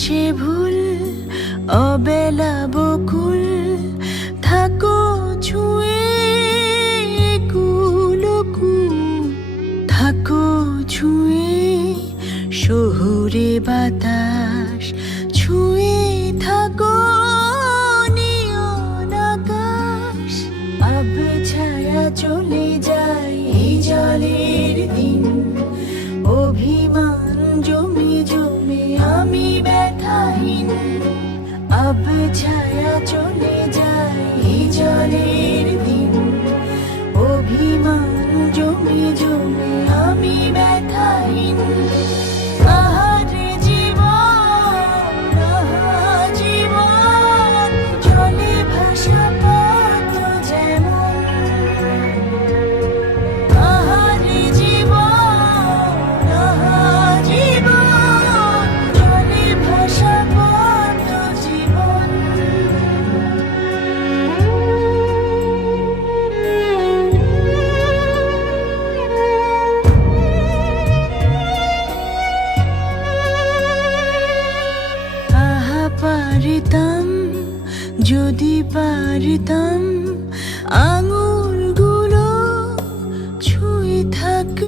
সে ভুল, অবেলা বকুল, থাকো ছুঁয়ে কুলকুল থাকো ছুঁয়ে শহুরে বাতাস, ছুঁয়ে থাকো নিয়ন আকাশ। আব ছায়া চলে যায় ছায়া চলে পারিতাম যদি পারিতাম